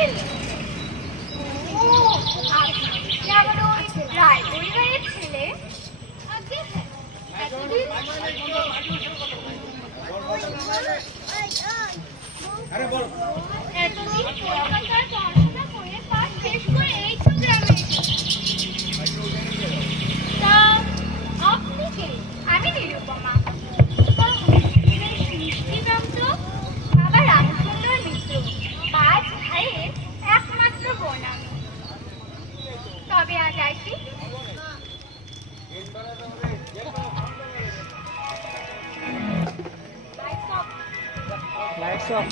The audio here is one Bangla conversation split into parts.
ছেলে? ও আচ্ছা, আবার ওই রায় পরিবারের ছেলে? আগে হ্যাঁ, এতদিন এতদিন কলকাতায় পড়াশোনা করে পাশ শেষ করে এই তো গ্রামে এসেছি। তা আপনি কে? আমি নিরুপমা। বেশ মিষ্টি নাম তো। বাবা রামচন্দ্র মিত্র, 5 ভাইয়ের একমাত্র বোন আমি। তবে আজ আসি। Lights off.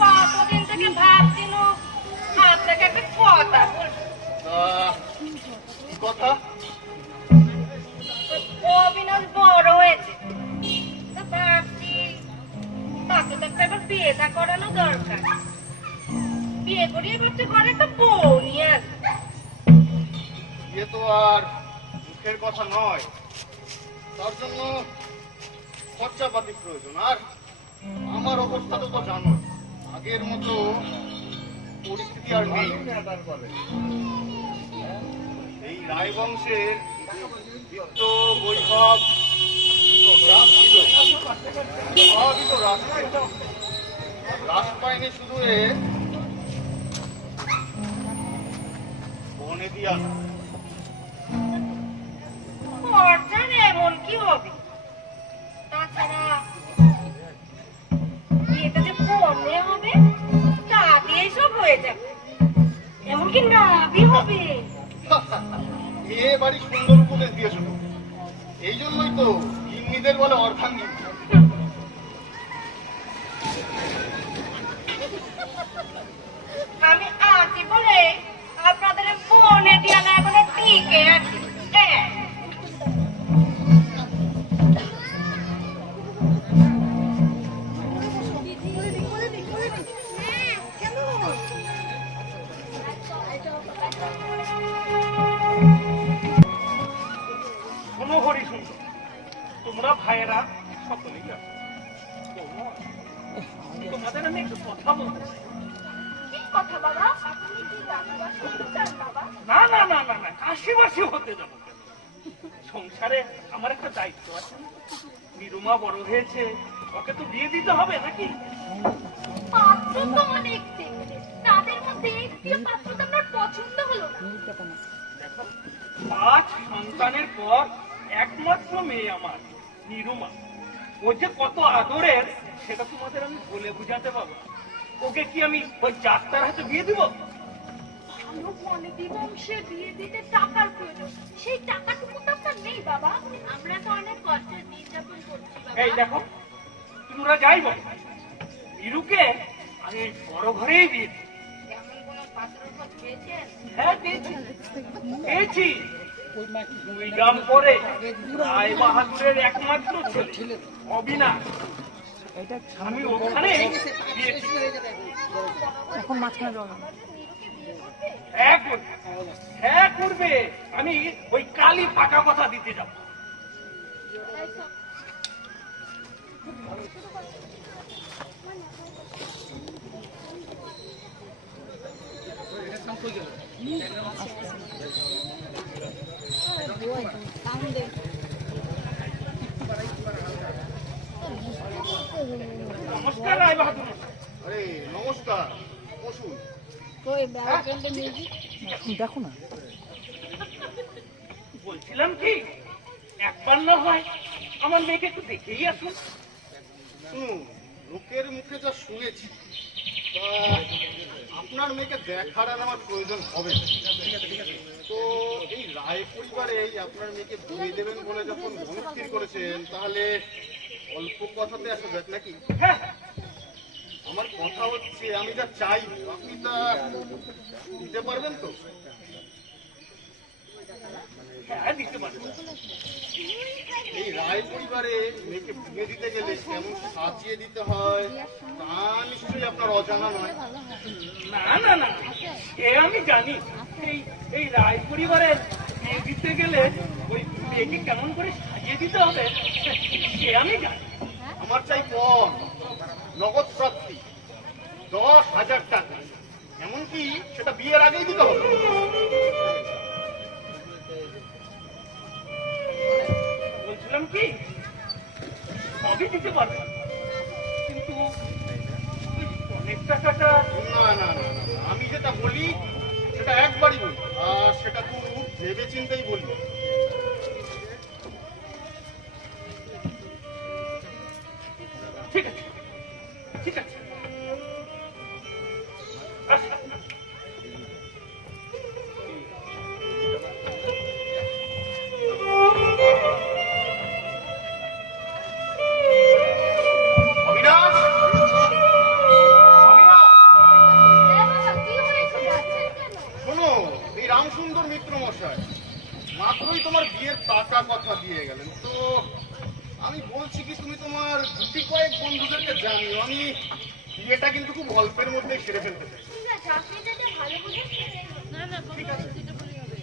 কতদিন থেকে ভাবছিল আপনাকে একটা কথা বলবো। কথা অবিনাশ বড় হয়েছে, তা ভাবছি তাকে তো একটা এবার বিয়েটা করানো দরকার। বিয়ে করিয়ে বলছে ঘরে একটা বউ নিয়ে আসবে। ইয়ে তো আর মুখের কথা নয়, তার জন্য খরচাপাতি প্রয়োজন। আর আমার অবস্থা তো জানো, আগের মতো পরিস্থিতি আর নেই। এই রায় বংশের বিত্ত বৈভব যা ছিল সবই তো হ্রাস পায়নি, শুধু বনে দিয়া না। খরচার এমন কি হবে? তাছাড়া বিয়েটা যে পরে হবে তা দিয়ে সব হয়ে যাবে, এমনকি নাভি হবে। মেয়ে বাড়ি সুন্দর উপদেশ দিয়েছ তো, এই জন্যই তো গিন্নিদের বলে অর্ধাঙ্গিনী। আমি আছি বলে আপনাদের ফোনে দিয়া না এখনো টিকে আছি। শোনো হরি সুন্দর, তোমরা ভাইয়েরা সকলেই আছো। তোমাদের আমি একটু কথা বলতে চাই। কি কথা বাবা? আপনি কি চাষবাস করতে চান বাবা? না না না না না, কাশিবাসী হতে যাবো কেন? সংসারে আমার একটা দায়িত্ব আছে। নিরুমা বড় হয়েছে, ওকে তো বিয়ে দিতে হবে নাকি? পাত্র তো অনেক দেখতে, তাদের মধ্যে একটিও পাত্র তো আপনার পছন্দ হলো না। দেখো, 5 সন্তানের পর একমাত্র মেয়ে আমার নিরুমা। ও যে কত আদরের সেটা তোমাদের আমি বলে বুঝাতে পারবো না। ওকে কি আমি ওই যাত্রার হাতে বিয়ে দিব? ভালো মনে বংশে বিয়ে দিতে টাকার প্রয়োজন, সেই টাকাটুকু তো আপনার নেই বাবা। আমরা তো অনেক কষ্টে দিন যাপন করছি এই দেখো, তোমরা যাই বলো, নিরুকে আমি বড় ঘরেই বিয়ে দিই। এমন কোন পাত্রের খোঁজ পেয়েছেন? হ্যাঁ পেয়েছি, পেয়েছি। 2 গ্রাম পরে রায় বাহাদুরের একমাত্র ছেলে অবিনাশ, আমি ওখানে বিয়ে ঠিক এখন মাঝখানে যাওয়া হ্যাঁ করবে। আমি ওই কালি পাকা কথা দিতে যাব। নমস্কার রায় বাহাদুর। আরে নমস্কার, বসুন। দেখো না, বলছিলাম কি, একবার না হয় আমার মেয়েকে একটু দেখেই আসুন। শুনুন, লোকের মুখে যা শুনেছি, তা আপনার মেয়েকে দেখার আর আমার প্রয়োজন হবে না। তো এই রায় পরিবারে আপনার মেয়েকে বিয়ে দেবেন বলে যখন মনস্থির করেছেন, তাহলে অল্প কথাতে আসা যাক নাকি? হ্যাঁ হ্যাঁ, আমার কথা হচ্ছে আমি যা চাই আপনি তা দিতে পারবেন তো? হ্যাঁ দিতে পারবো। এই রায় পরিবারে মেয়েকে বিয়ে দিতে গেলে কেমন সাজিয়ে দিতে হয় তা নিশ্চয়ই আপনার অজানা নয়। না না না, এ আমি জানি। এই এই রায় পরিবারের বিয়ে দিতে গেলে ওই মেয়েকে কেমন করে সাজিয়ে দিতে হবে সে আমি জানি। আমার চাই পণ, নগদ প্রাপ্তি 10,000 টাকা, এমনকি সেটা বিয়ের আগেই দিতে হবে। বলছিলাম কি সবই দিতে পারবে, কিন্তু ওই অনেক টাকাটা না না না না, আমি যেটা বলি সেটা একবারই বলি, আর সেটা খুব ভেবে চিন্তেই বলি। ঠিক আছে ঠিক আছে। আচ্ছা, অবিনাশ, অবিনাশ, শোনো, এই রামসুন্দর মিত্র মশাই মাত্রই তোমার বিয়ের টাকা কথা দিয়ে গেলেন। তো আমি বলছি কি, তুমি তোমার গুটি কয়েক বন্ধুদেরকে জানিও আমি বিয়েটা কিন্তু খুব অল্পের মধ্যে সেরে ফেলতে চাই। না না, ঠিক আছে, যেটা বলি হবে।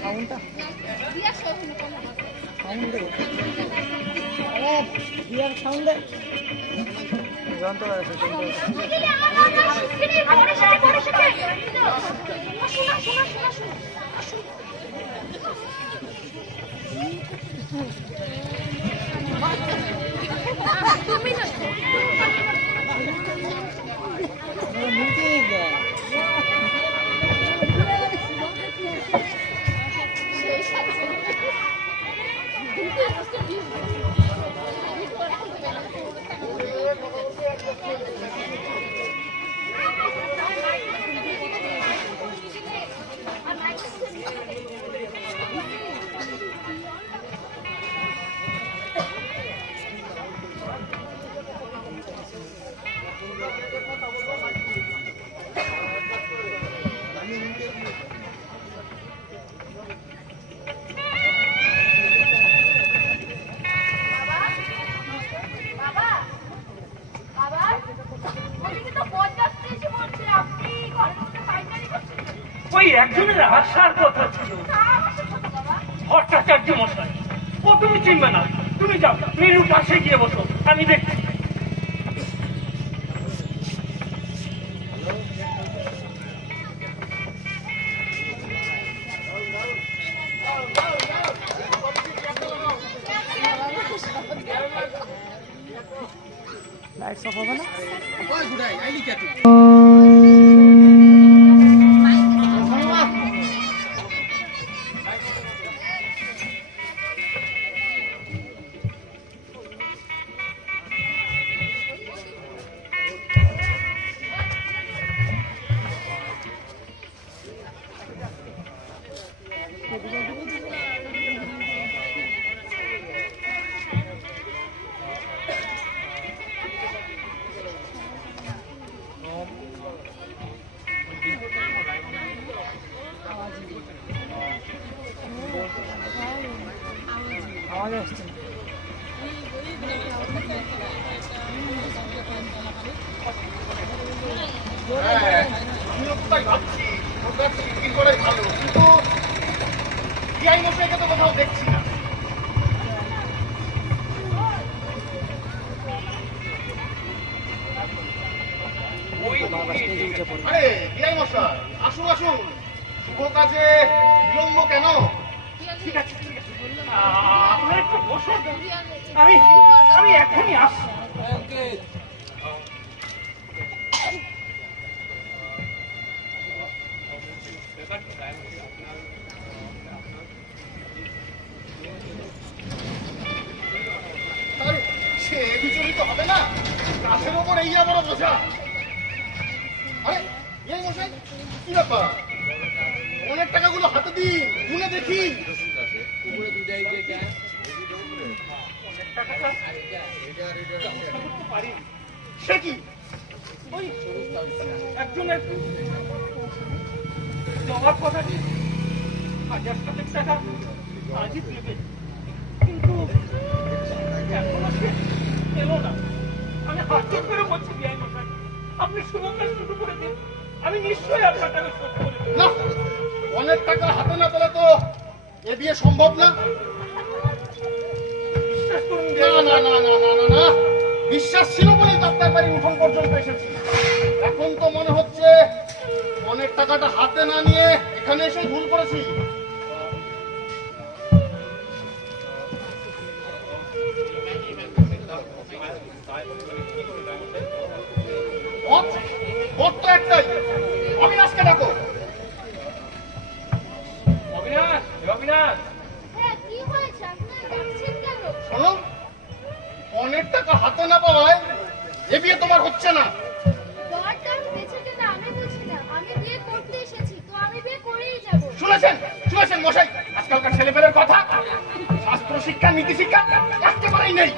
সাউন্ডটা সাউন্ডে আরে বিয়ার সাউন্ডে যন্ত্র আছে তুমি না মিটিং ওই একজনের আসার কথা ছিল, ভট্টাচার্য মশাই। ও তুমি চিনবে না, তুমি যাও মেরুর পাশে গিয়ে বসো, আমি দেখছি। লাইট অফ হবে না আওয়াজ আসছে না। হ্যাঁ, আমিও তো তাই ভাবছি, ওটা শিগগির করাই ভালো, কিন্তু বিআই মশাইকে তো কোথাও দেখছি না। আরে বিআই মশাই, আসুন আসুন, শুভ কাজে বিলম্ব কেন? ঠিক আছে ঠিক আছে, আপনারা একটু বসুন, আমি আমি এখনই আসছি। তো হবে না, গাছের ওপর এই বড় বোঝা। আরে এই মশাই, কি ব্যাপার? অনেক টাকাগুলো হাতে দিন, গুনে দেখি। অনেক টাকাটা ব্যবস্থা করতে পারিনি। সে কি? ওই একজনের দেওয়ার কথা ছিল 1000 টাকা আজই দেবে, কিন্তু এখনো সে এলো না। আমি হাত করে বলছি বিআই মশাই, আপনি সুরক্ষা শুরু করে দিন, আমি নিশ্চয়ই আপনার টাকা শোধ করে দেব। না, অনেক টাকা হাতে না পেলে তো এ বিয়ে সম্ভব না। বিশ্বাস করুন না না না না না না না, বিশ্বাস ছিল বলেই তো আপনার বাড়ির উঠোন পর্যন্ত এসেছি। এখন তো মনে হচ্ছে অনেক টাকাটা হাতে না নিয়ে এখানে এসে ভুল করেছি। পথ তো একটাই, অবিনাশকে ডাকো। অবিনাশ, অবিনাশ, হ্যাঁ, কি হয়েছে? আপনারা ডাকছেন কেন? শোনো, অনেক টাকা হাতে না পাওয়ায় এ বিয়ে তোমার হচ্ছে না। বরটা বেঁচে কিনা আমি বুঝি না। আমি বিয়ে করতে এসেছি, তো আমি বিয়ে করেই যাব। শুনেছেন শুনেছেন মশাই, আজকালকার ছেলেপেলের কথা, শাস্ত্র শিক্ষা নীতি শিক্ষা একেবারেই নেই।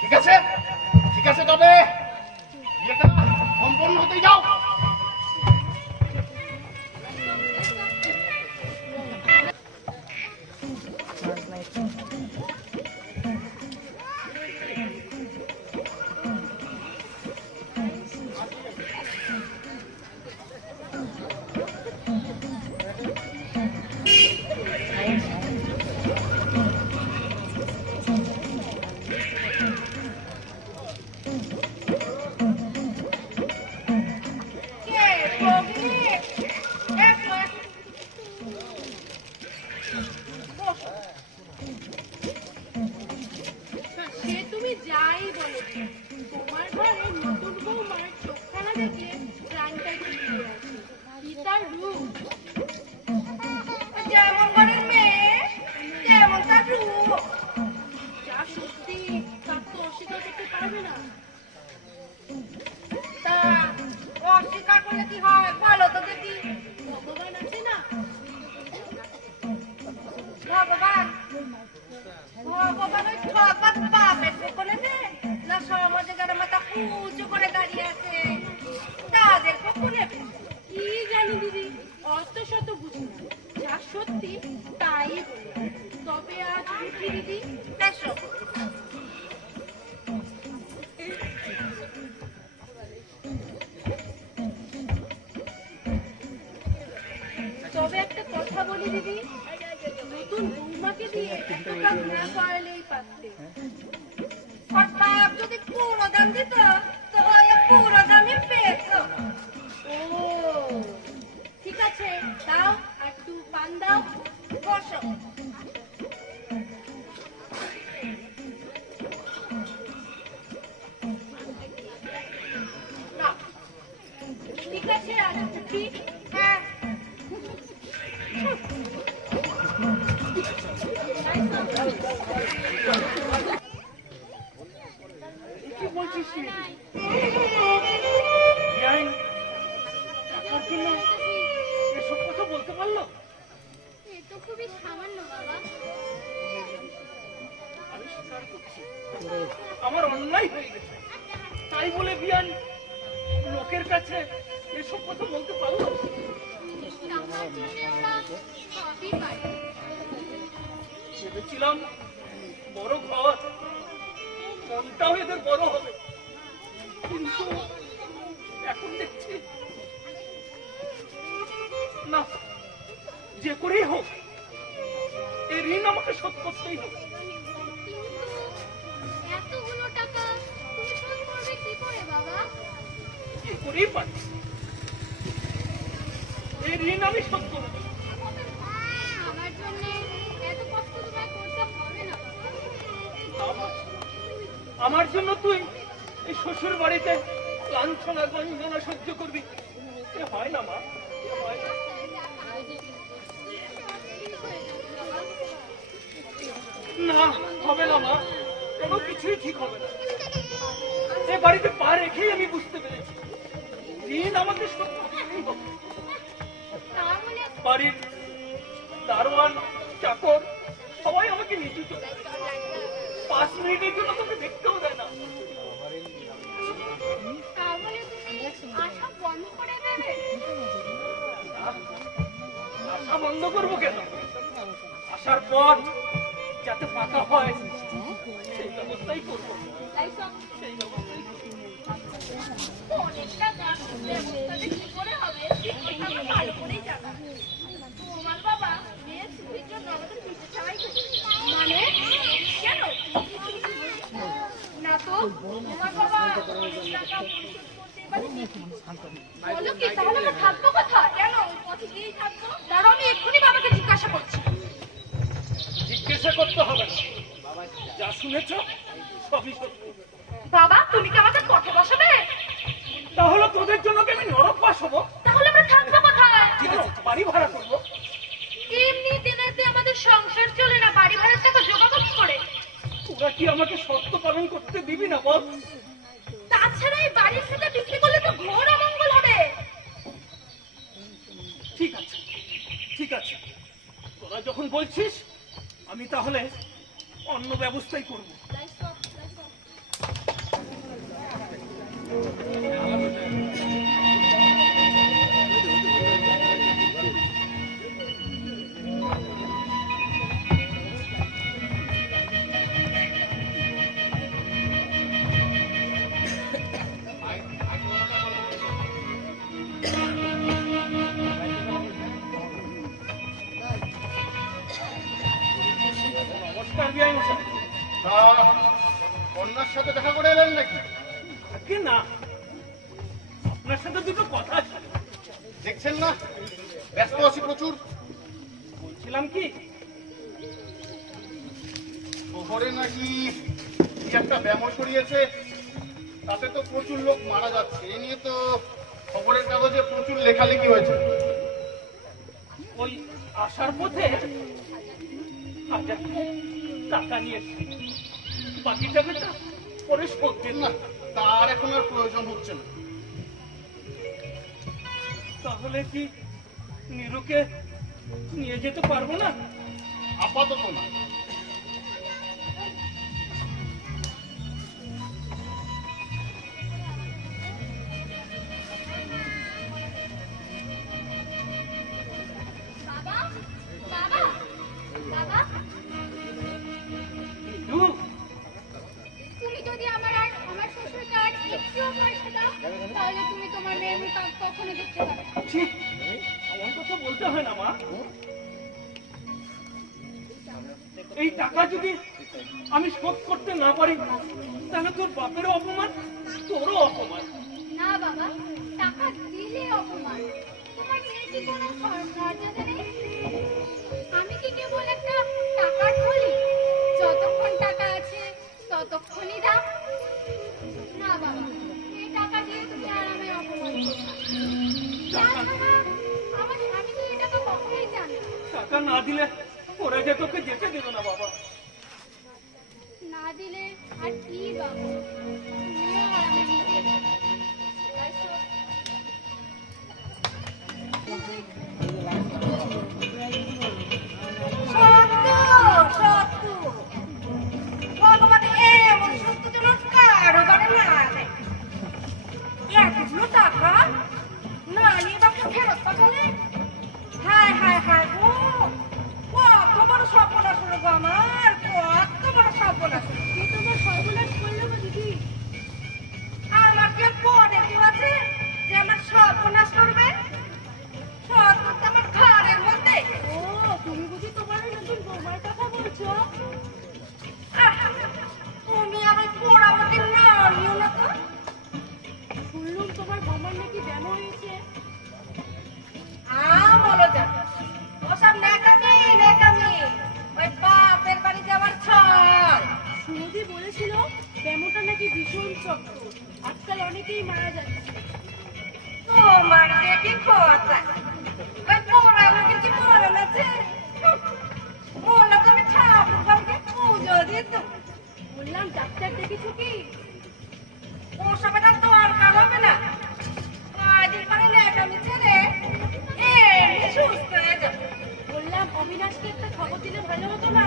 ঠিক আছে ঠিক আছে, তবে বিয়েটা সম্পন্ন হতে যাও। কে বগনি? এসো, বসো। সে তুমি যাই বলো, তোমার ঘরে নতুন বৌমার চোখখানা দেখলে প্রাণটা জুড়িয়ে আছে। কি তার রূপ! যেমন ঘরের মেয়ে তেমন তার রূপ। যা সত্যি তা তো অস্বীকার করতে পারবে না। তা অস্বীকার করলে কি হয় বলো তো দেখি? ভগবান আছে না? ভগবান ভগবান ওই ঠকাত বাপের পেছনে নেই, না সমাজে যারা মাথা উঁচু করে দাঁড়িয়ে আছে তাদের পেছনে? কি জানি দিদি, অত শত বুঝি না। যা সত্যি তাই বলি। তবে আজ বুঝি দিদি, এসো। তবে একটা কথা বলি দিদি, নতুন বৌমাকে দিয়ে এত কাজ না করালেই পারতে। অর্থাৎ যদি পুরো দাম দিত তো পুরো দামই পেত। ও ঠিক আছে, দাও আর একটু পান দাও, বসো। নাও। ঠিক আছে, আর একটু ঠিক? হ্যাঁ। কি বলছিস তুই? বিআই টাকার জন্য এসব কথা বলতে পারলো? এ তো খুবই সামান্য বাবা। আমি স্বীকার করছি, আমার অন্যায় হয়ে গেছে। তাই বলে বিয়ান লোকের কাছে এসব কথা বলতে পারলো? টাকার জন্য ওরা সবই পারে। ভেবেছিলাম বড় ঘর, মনটাও এদের বড় হবে, কিন্তু এখন দেখছি না, যে করেই হোক এই ঋণ আমাকে শোধ করতেই হবে। এতগুলো টাকা তুমি শোধ করবে কি করে বাবা? কি করেই পারি, এই ঋণ আমি শোধ করব। আমার জন্য এত কষ্ট তোমায় করতে হবে না বাবা। আমার জন্য তুই এই শ্বশুর বাড়িতে লাঞ্ছনা গঞ্জনা সহ্য করবি? এ হয় না মা, এ হয় না। না, হবে না মা, কোনো কিছুই ঠিক হবে না। এ বাড়িতে পা রেখেই আমি বুঝতে পেরেছি দিন আমাকে সত্য দিতেই হবে। বাড়ির দারোয়ান, চাকর সবাই আমাকে নিচু চলে, 5 মিনিটের জন্য তোকে দেখতেও দেয় না। আশা বন্ধ করবো কেন? আসার পর যাতে পাকা হয় সেই ব্যবস্থাই করবো, সেই ব্যবস্থাই করবো। মানে কেন না তো তোমার বাবা টাকা পরিশোধ করতে পারেনি? বলো কি তাহলে আমরা থাকবো কোথায়? কেন ওই পথে গিয়েই থাকবো? দাঁড়াও, আমি এক্ষুনি বাবাকে জিজ্ঞাসা করছি। জিজ্ঞাসা করতে হবে না, যা শুনেছ সবই সত্যি। বাবা তুমি কি আমাদের পথে বসাবে? তাহলে তোদের জন্য কি আমি নরক বাস হবো? তাহলে আমরা থাকবো কোথায়? বাড়ি ভাড়া করবো। এমনি দিনেতে আমাদের সংসার চলে না, বাড়ি ভাড়ার টাকা জোগাড় কি করে? তোরা কি আমাকে সত্য পালন করতে দিবি না বল? তাছাড়া এই বাড়ির সাথে বিক্রি করলে তো ঘোর অমঙ্গল হবে। ঠিক আছে, ঠিক আছে, তোরা যখন বলছিস আমি তাহলে অন্য ব্যবস্থাই করবো। নমস্কার বিআই মশাই। তা কন্যার সাথে দেখা করে এলেন নাকি? আগে না, আপনার সাথে দুটো কথা আছে। দেখছেন না ব্যস্ত আছি প্রচুর। বলছিলাম কি, শহরে নাকি কি একটা ব্যামো ছড়িয়েছে, তাতে তো প্রচুর লোক মারা যাচ্ছে। এ নিয়ে তো খবরের কাগজে প্রচুর লেখালেখি হয়েছে। ওই আসার পথে 1000 টাকা নিয়ে এসেছি, বাকি টাকাটা পরে শোধ দেব। না, তার এখন আর প্রয়োজন হচ্ছে না। তাহলে কি নীরুকে নিয়ে যেতে পারবো না? আপাতত না। বাবা বাবা বাবা নীরু, তুমি যদি আমার আর আমার শ্বশুরকে আর একটুও পয়সা দাও তাহলে তুমি তোমার মেয়ের মুখ আর কখনো দেখতে পাবে না। ছি, এমন কথা বলতে হয় না মা। এই টাকা যদি আমি শোধ করতে না পারি তাহলে তোর বাপেরও অপমান, তোরও অপমান। না বাবা, টাকা দিলে অপমান। তোমার মেয়ের কি কোনো মর্যাদা নেই? আমি কি কেবল একটা টাকার থলি? যতক্ষণ টাকা আছে ততক্ষণই দাও। না বাবা, এই টাকা দিয়ে তুমি আর আমি অপমান করো না। তাছাড়া আমার স্বামী তো এই টাকা কখনোই চান না। টাকা না দিলে ওরা যে তোকে যেতে দেবে না বাবা। না দিলে আর কি বাবা, তুমিও আর আমি নিজে ভগবান এমন সত্য যেন কারো বারে না দেয়। এতগুলো টাকা না নিয়ে বাপকে ফেরত পাঠালে? হায় হায় হায় গো, কত বড় সর্বনাশ হলো গো আমার, কত বড় সর্বনাশ। কে তোমার সর্বনাশ করলো গো দিদি? আমার কি পরে কেউ আছে যে আমার সর্বনাশ করবে? সব করতে আমার ঘরের মধ্যে। ও তুমি বুঝি তোমার নতুন বৌমার কথা বলছো? তুমি আমার পোড়ামতি না নিও না তো। শুনলুম তোমার বৌমার নাকি ব্যামো হয়েছে। বলো যা, ওসব নেকামি নেকামি, ওই বাপের বাড়ি যাওয়ার ছল। সুমতি বলেছিল ব্যামোটা নাকি ভীষণ শক্ত, আজকাল অনেকেই মারা যাচ্ছে। তোমার দেখি কথা, ওই পোড়া লোকের কি মরণ আছে? বললাম তো আমি ঠাকুর বাবুকে পুজো দিত। বললাম ডাক্তার দেখেছো কি? ওসব একটা দরকার হবে না, কয়দিন পরে ন্যাকামি ছেড়ে এমনি সুস্থ হয়ে যাবে। বললাম অবিনাশকে একটা খবর দিলে ভালো হতো না?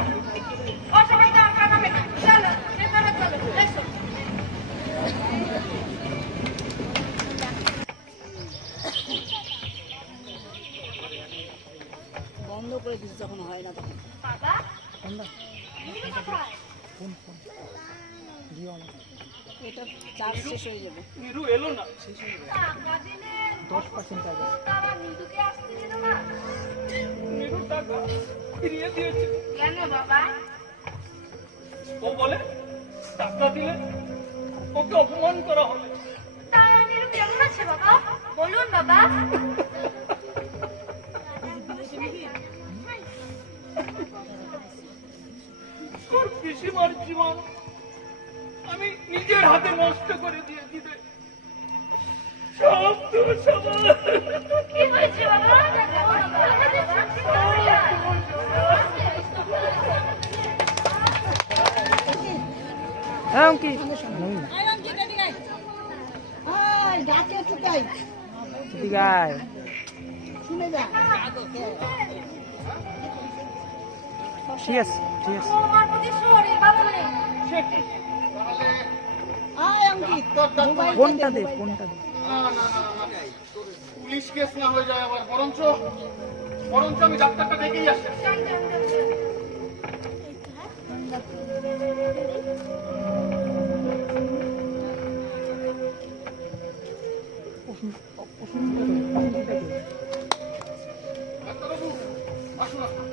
ওসব একটা দরকার হবে না, চলো ভেতরে চলো, এসো। বন্ধ করে দিস যখন হয় না তখন। বাবা কোনটা? তুমি কোথায়? ফোন দিও আমার। এটা চার্জ শেষ হয়ে যাবে। নিরু এলো না। টাকা দিলে 10% আছে। আবার মৃদুকে আসতে দিল না নিরু টাকা ফিরিয়ে দিয়েছে। কেন বাবা? ও বলে টাকা দিলে ওকে অপমান করা হবে। তা নিরু কেমন আছে বাবা? বলুন বাবা। তোর পিসিমার জীবন আমি নিজের হাতে নষ্ট করে দিয়েছি রে। সব দোষ আমার। কি হয়েছে বাবা? হ্যাঁ কি ঠিক আছে শুনে যা। ঠিক আছে ঠিক আছে। তোমার বুঝি শরীর ভালো নেই? তাহলে কোনটা দে কোনটা দে। না না না না, না। পুলিশ কেস না হয়ে যায় আবার, বরঞ্চ বরঞ্চ আমি ডাক্তারটা ডেকেই আসি। যাই, যাই, যাই, যাই। ডাক্তারবাবু আসুন আসুন।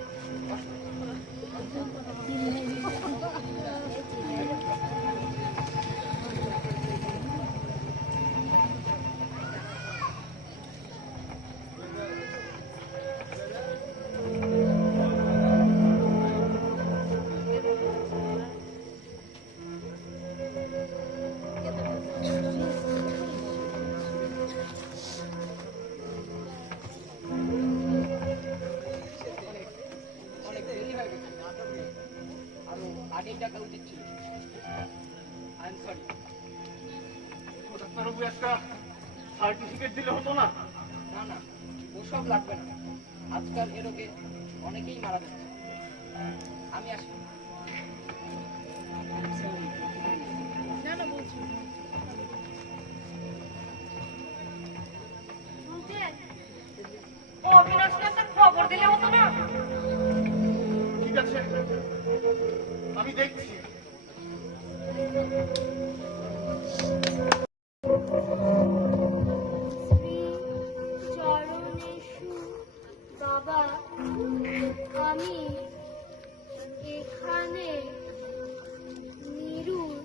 ডাক্তারবাবু একটা সার্টিফিকেট দিলে হতো না? না না, ওসব লাগবে না। আজকাল এ রোগে অনেকেই মারা যাচ্ছে। আমি আসি। বুঝলেন? অবিনাশকে একটা খবর দিলে হতো না? ঠিক আছে, আমি দেখছি। চরণেষু বাবা, আমি এখানে নিরুর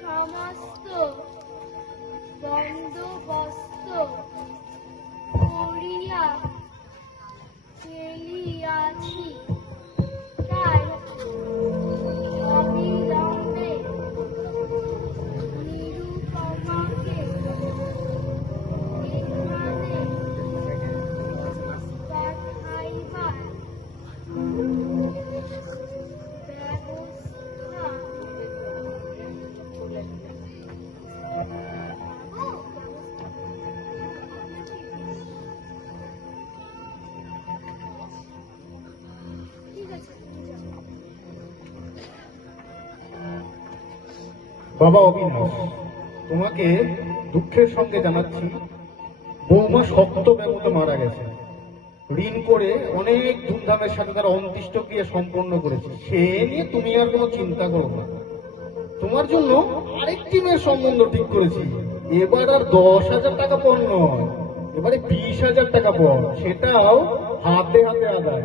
সমস্ত বন্দোবস্ত করিয়া ফেলিয়াছি, তাই অবিলম্বে নিরুপমাকে এখানে পাঠাইবার ঠিক আছে। বাবা অবিনাশ, তোমাকে দুঃখের সঙ্গে জানাচ্ছি বৌমা শক্ত ব্যামোতে মারা গেছে। ঋণ করে অনেক ধুমধামের সাথে তারা অন্ত্যেষ্টিক্রিয়া সম্পন্ন করেছে। সে নিয়ে তুমি আর কোনো চিন্তা করো না। তোমার জন্য আরেকটি মেয়ের সম্বন্ধ ঠিক করেছি। এবার আর 10,000 টাকা পণ নয়, এবারে 20,000 টাকা পণ, সেটাও হাতে হাতে আদায়।